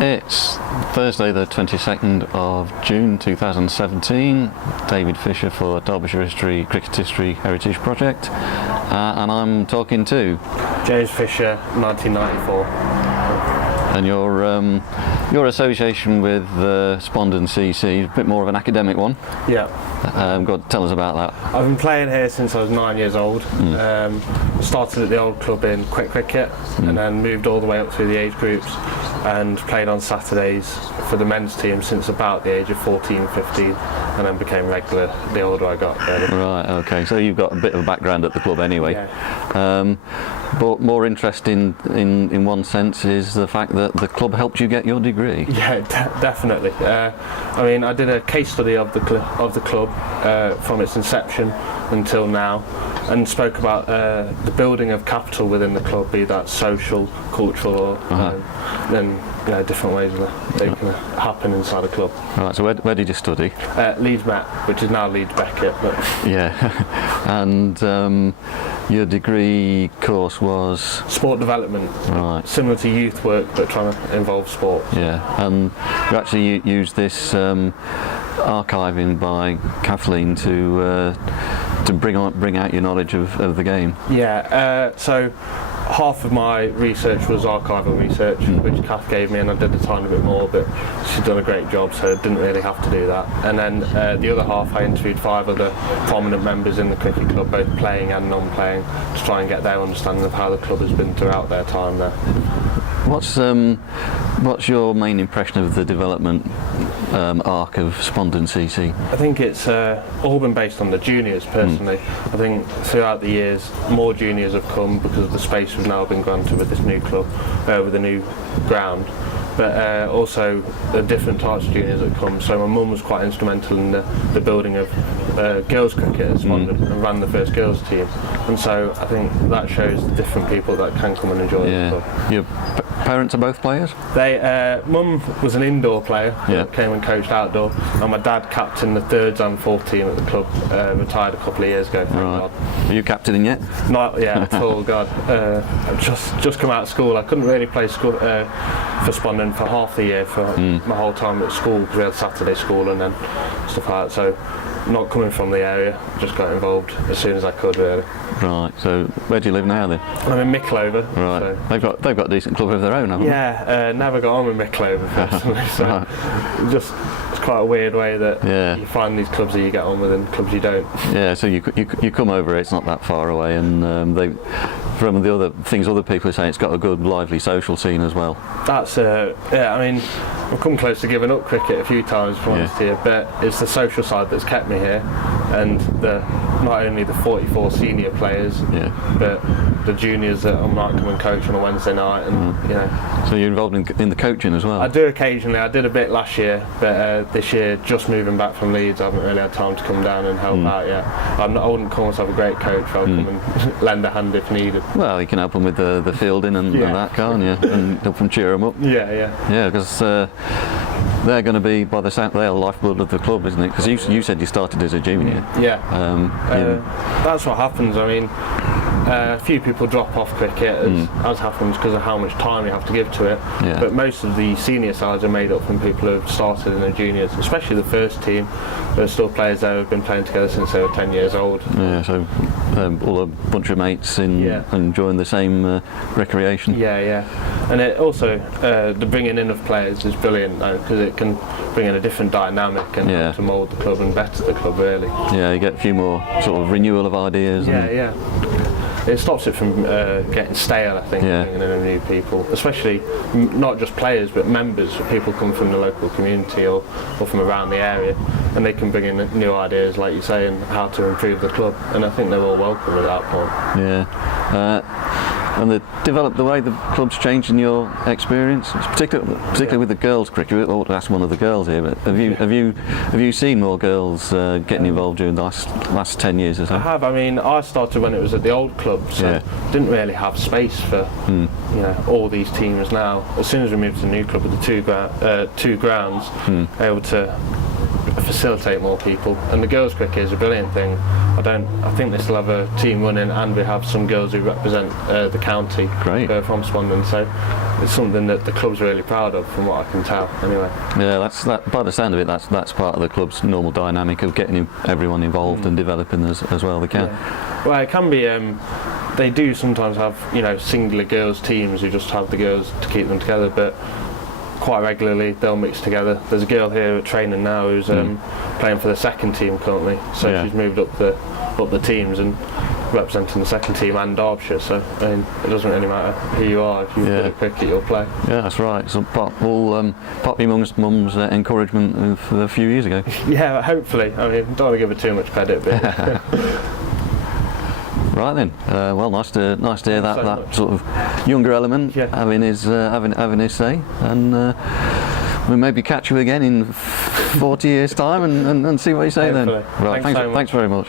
It's Thursday the 22nd of June 2017. David Fisher for Derbyshire History, Cricket History Heritage Project, and I'm talking to James Fisher, 1994. And your association with Spondon CC is a bit more of an academic one. Yeah. Tell us about that. I've been playing here since I was 9 years old. Started at the old club in quick cricket and then moved all the way up through the age groups and played on Saturdays for the men's team since about the age of 14, 15, and then became regular the older I got, really. Right, okay, so you've got a bit of a background at the club anyway. Yeah. But more interesting in one sense is the fact that the club helped you get your degree. Yeah, definitely. I mean, I did a case study of the club from its inception until now, and spoke about the building of capital within the club, be that social, cultural, or then different ways that they can happen inside a club. Right. So where did you study? Leeds Met, which is now Leeds Beckett. But yeah. And your degree course was sport development. Right. Similar to youth work, but trying to involve sport. Yeah. And you actually used this archiving by Kathleen to bring out your knowledge of the game. Yeah. So half of my research was archival research, which Kath gave me, and I did a tiny bit more, but she's done a great job, so I didn't really have to do that. And then the other half, I interviewed 5 other prominent members in the cricket club, both playing and non-playing, to try and get their understanding of how the club has been throughout their time there. What's your main impression of the development arc of Spondon CC? I think it's all been based on the juniors, personally. I think throughout the years more juniors have come because of the space we've now been granted with this new club, with a new ground. But also the different types of juniors that come. So my mum was quite instrumental in the building of girls cricket at Spondon and ran the first girls team. And so I think that shows the different people that can come and enjoy the club. Your parents are both players? Mum was an indoor player, came and coached outdoor, and my dad captained the 3rds and 4th team at the club, retired a couple of years ago. Right. Are you captaining yet? Not yet at all, God. I've just come out of school. I couldn't really play school for Spondon for half the year for my whole time at school, because we had Saturday school and then stuff like that. So not coming from the area, just got involved as soon as I could, really. Right. So where do you live now then? I'm in Mickleover. Right. So. They've got a decent club of their own, haven't they? Yeah. Never got on with Mickleover personally. So just it's quite a weird way that you find these clubs that you get on with and clubs you don't. Yeah. So you come over. It's not that far away, and from the other things other people are saying, it's got a good, lively social scene as well. That's I mean, I've come close to giving up cricket a few times, to be honest here, but it's the social side that's kept me here, and not only the 44 senior players, but the juniors that I might come and coach on a Wednesday night, and So you're involved in the coaching as well? I do occasionally. I did a bit last year, but this year, just moving back from Leeds, I haven't really had time to come down and help out yet. I wouldn't call myself a great coach. I'll come and lend a hand if needed. Well, you can help them with the fielding and that, can't you? And help them cheer them up. Yeah, because they're going to be, by the sound, they're the lifeblood of the club, isn't it? Because you said you started as a junior. That's what happens. I mean, a few people drop off cricket, as happens because of how much time you have to give to it. But most of the senior sides are made up from people who have started in the juniors, especially the first team. There's still players there who've been playing together since they were 10 years old. Yeah, so all a bunch of mates enjoying the same recreation. And it also, the bringing in of players is brilliant because it can bring in a different dynamic and help to mould the club and better the club, really. Yeah, you get a few more sort of renewal of ideas. It stops it from getting stale, I think, bringing in new people, especially not just players but members. People come from the local community or from around the area, and they can bring in new ideas, like you say, and how to improve the club, and I think they're all welcome at that point. And the way the club's changed in your experience, particularly with the girls' cricket. I ought to ask one of the girls here, but have you seen more girls getting involved during the last 10 years or so? I have. I mean, I started when it was at the old club, so didn't really have space for all these teams now. As soon as we moved to the new club with the two grounds, able to facilitate more people, and the girls' cricket is a brilliant thing. I think they still have a team running, and we have some girls who represent the county from Spondon, so it's something that the club's really proud of, from what I can tell. Anyway. Yeah, that. By the sound of it, that's part of the club's normal dynamic of getting everyone involved and developing as well they can. Yeah. Well, it can be. They do sometimes have, singular girls teams who just have the girls to keep them together, but quite regularly they'll mix together. There's a girl here at training now who's playing for the second team currently, so she's moved up the teams and representing the second team and Derbyshire. So it doesn't really matter who you are, if you're good at cricket, you'll play. Yeah, that's right. So pop your mum's encouragement of a few years ago. Yeah, hopefully. I don't want to give her too much credit, but. Right then. Well, nice to hear that sort of younger element having his say, and we'll maybe catch you again in 40 years' time and see what you say. Hopefully. Then. Right. Thanks very much.